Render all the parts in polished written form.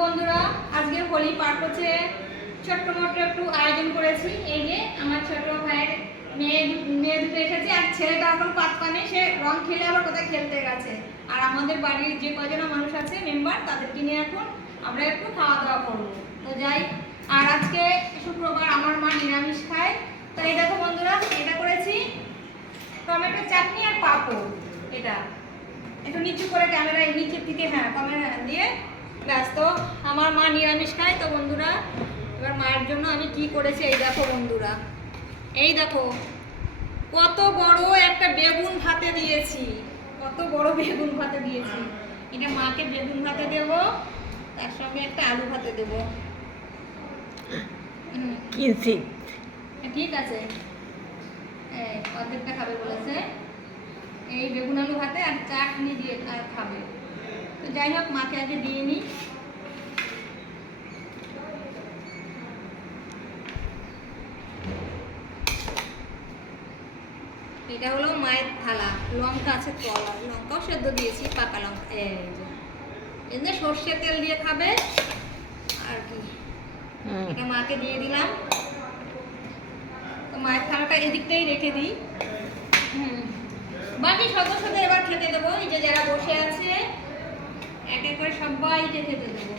বন্ধুরা আজকে হোলি পার হচ্ছে ছোট্ট মোটো একটু আয়োজন করেছি। এই যে আমার ছোট ভাইয়ের মেয়ে দুটো এসেছে, আর ছেলেটা এখন পাত্তা নেই, সে রং খেলে আবার কোথায় খেলতে গেছে। আর আমাদের বাড়ির যে কজন মানুষ আছে মেম্বার, তাদেরকে নিয়ে এখন আমরা একটু খাওয়া দাওয়া করবো। তো যাই, আর আজকে শুক্রবার, আমার মা নিরামিষ খায়। তো এই দেখো বন্ধুরা, এটা করেছি টমেটো চাটনি আর পাঁপড়। এটা একটু নিচু করে ক্যামেরায় নিচের দিকে, হ্যাঁ ক্যামেরা দিয়ে ব্যস্ত। আমার মা নিরামিষ খায়। তো বন্ধুরা এবার মায়ের জন্য আমি কি করেছি এই দেখো বন্ধুরা, এই দেখো কত বড় একটা বেগুন ভাতে দিয়েছি, কত বড় বেগুন ভাতে দিয়েছি। এটা মাকে বেগুন ভাতে দেব, তার সঙ্গে একটা আলু ভাতে দেব। ঠিক আছে, অর্ধেকটা খাবে বলেছে। এই বেগুন আলু ভাতে আর চাটনি দিয়ে আর খাবে। তো যাই হোক, মাকে আগে দিয়ে নিই। এটা হলো মায়ের থালা। লঙ্কা আছে, কলা লঙ্কাও সেদ্ধ দিয়েছি, পাকা লঙ্কা। এই যে সর্ষের তেল দিয়ে খাবে আর কি। এটা মাকে দিয়ে দিলাম। তো মায়ের থালাটা এদিকটাই রেখে দিই। বাকি সদস্যদের এবার খেতে দেবো। এই যে যারা বসে আছে এক এক করে সবাইকে খেতে দেবো।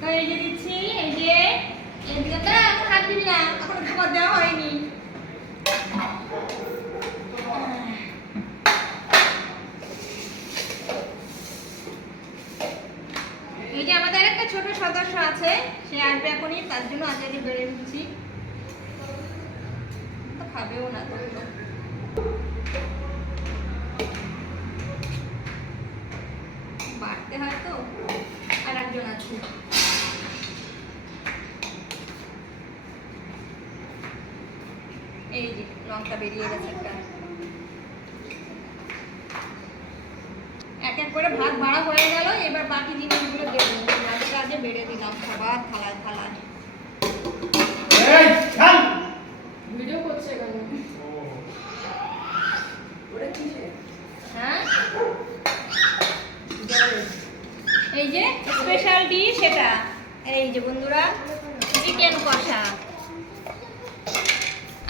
তো এই যে দিচ্ছি, এই যে এদিকে হাত দিবি না, এখন খাবার দেওয়া হয়নি। এই যে আমাদের একটা ছোট সদস্য আছে, সে আসবে এখনই, তার জন্য আজকে বেড়ে দিচ্ছি। তো খাবেও না, তো বাড়তে হয়। তো আর একজন আছে, এই যে লঙ্কা বেরিয়ে গেছে একটা। এক এক করে ভাগ বাড়া হয়ে গেল। এবার বাকি জিনিসগুলো দেবো। মাঝে আগে বেড়ে দিলাম সবার থালায় থালায়। ভিডিও করছে কেন? হ্যাঁ, এই যে স্পেশাল ডিশ এটা। এই যে বন্ধুরা, চিকেন কষা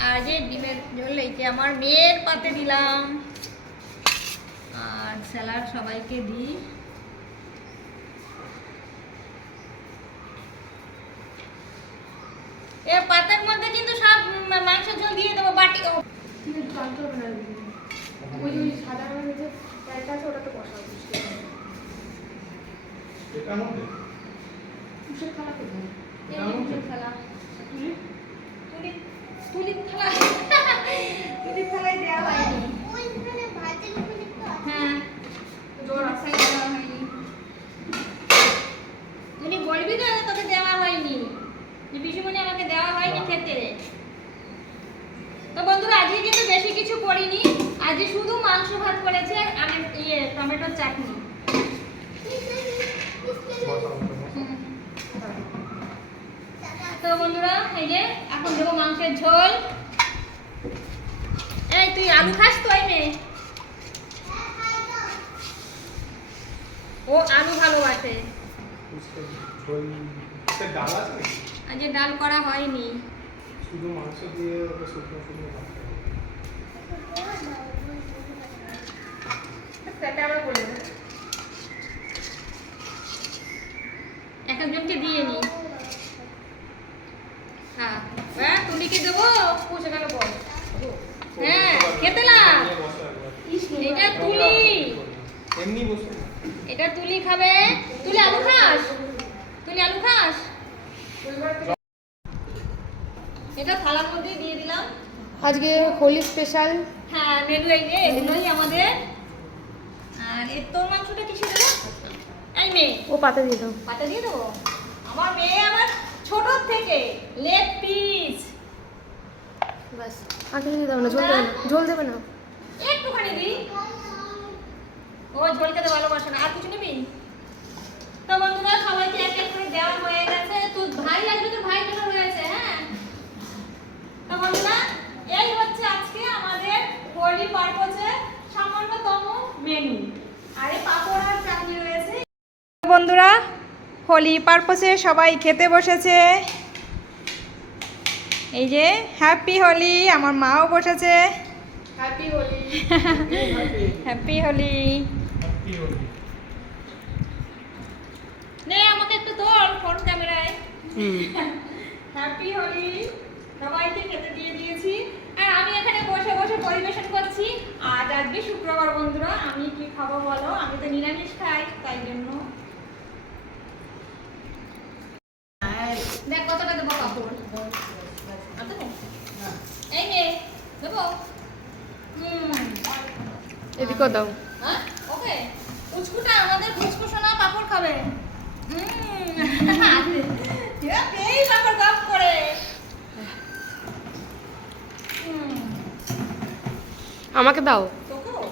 আর যে ডিমের ঝোল। এই যে আমার মেয়ের পাতে দিলাম, আর স্যালাড সবাইকে দিই। এর পাতের মধ্যে কিন্তু সব মাংসের ঝোল দিয়ে দেবো। বাটি ওই সাদা রঙের যে প্যান্টটা আছে ওটা তো কষা হচ্ছে। এটার মধ্যে তুষের থালা কোথায়? এই তুষের থালা, তুলির থালা, তুলির থালায় দেওয়া হয়নি। হ্যাঁ, জোর আশায় দেওয়া হয়নি। উনি বলবি না তোকে দেওয়া হয়নি, যে পিসিমণি আমাকে দেওয়া হয়নি খেতে। তো বন্ধুরা আজকে কিন্তু বেশি কিছু করিনি, আজকে শুধু মাংস ভাত করেছে আর টমেটোর চাটনি। তো বন্ধুরা এই যে এখন দেবো মাংসের ঝোল। এই তুই আলু খাস তো? এই মেয়ে ও আলু ভালোবাসে। আজকে ডাল করা হয়নি, শুধু মাংস দিয়ে শুকনো শুকনো ভাত। এক একজনকে দিয়ে নি। হ্যাঁ তুলিকে দেবো। হ্যাঁ খেতে না, এটা তুলি, এমনি বসে এটা তুলি খাবে। তুলি আলু খাস? তুলি আলু খাস? এটা থালার মধ্যে দিয়ে দিলাম। আজকে হোলি স্পেশাল হ্যাঁ মেনু এই যে এগুলোই আমাদের। আর এর তোর মাংসটা কিসে দেবো? এই মেয়ে ও পাতা দিয়ে দাও। পাতা দিয়ে দেবো? আমার মেয়ে আমার ছোট থেকে লেগ পিস। বাস আটা দিয়ে দাও না, ঝোল দেবে না, ঝোল দেবে না, একটুখানি দিই। ও ঝোল খেতে ভালোবাসে না। আর কিছু নিবি? তো বন্ধুরা সবাইকে এক এক করে দেওয়া হয়ে গেছে। তোর ভাই আসবে, তোর ভাই জন্য রয়েছে। হ্যাঁ তো বন্ধুরা এই হচ্ছে আজকে আমাদের হোলি পার্বণ আরে পাপড় আর চাটনি রয়েছে। বন্ধুরা, হোলি পারপসে সবাই খেতে বসেছে। এই যে হ্যাপি হোলি, আমার মাও বসেছে। Happy Holi. Happy Holi. Happy Holi. নে আমাকে একটু তোল ফোন ক্যামেরায়। হুম। হ্যাপি হোলি। সবাইকে খেতে দিয়ে দিয়েছি আর আমি এখানে বসে বসে পরিবেশন করছি। আজ আজকে শুক্রবার বন্ধুরা, আমি কি খাবো বলো? আমি তো নিরামিষ খাই, তাই জন্য দেখ কতটা দেবো কাপড়। এই নে দেবো। এদিকেও দাও। হ্যাঁ ওকে। পুচকুটা আমাদের পুচকুসোনা পাপড় খাবে। এই পাপড় কাপ করে। আমাকে দাও। তোকেও?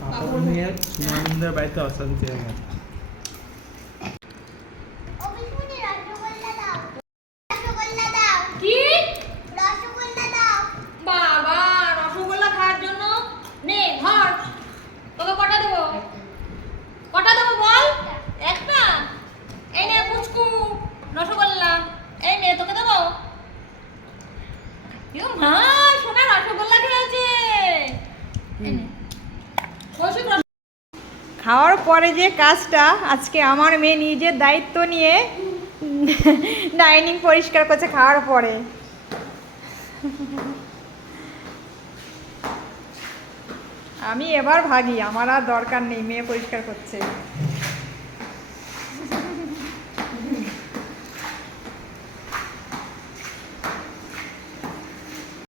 পাপড় নিয়ে সুমনদের বাড়িতে অশান্তি হয়ে গেছে। কি? বাবা রসগোল্লা খাওয়ার জন্য নে ধর। তোকে কটা দেবো? কটা দেবো বল? একটা। এই নে পুচকু রসগোল্লা। এই নে তোকে দেবো। ইউ মা, সোনা রসগোল্লা খেয়েছে। এই নে। কৌশিক খাওয়ার পরে যে কাজটা আজকে আমার মেয়ে নিজের দায়িত্ব নিয়ে ডাইনিং পরিষ্কার করছে খাওয়ার পরে। আমি এবার ভাগি, আমার আর দরকার নেই, মেয়ে পরিষ্কার করছে।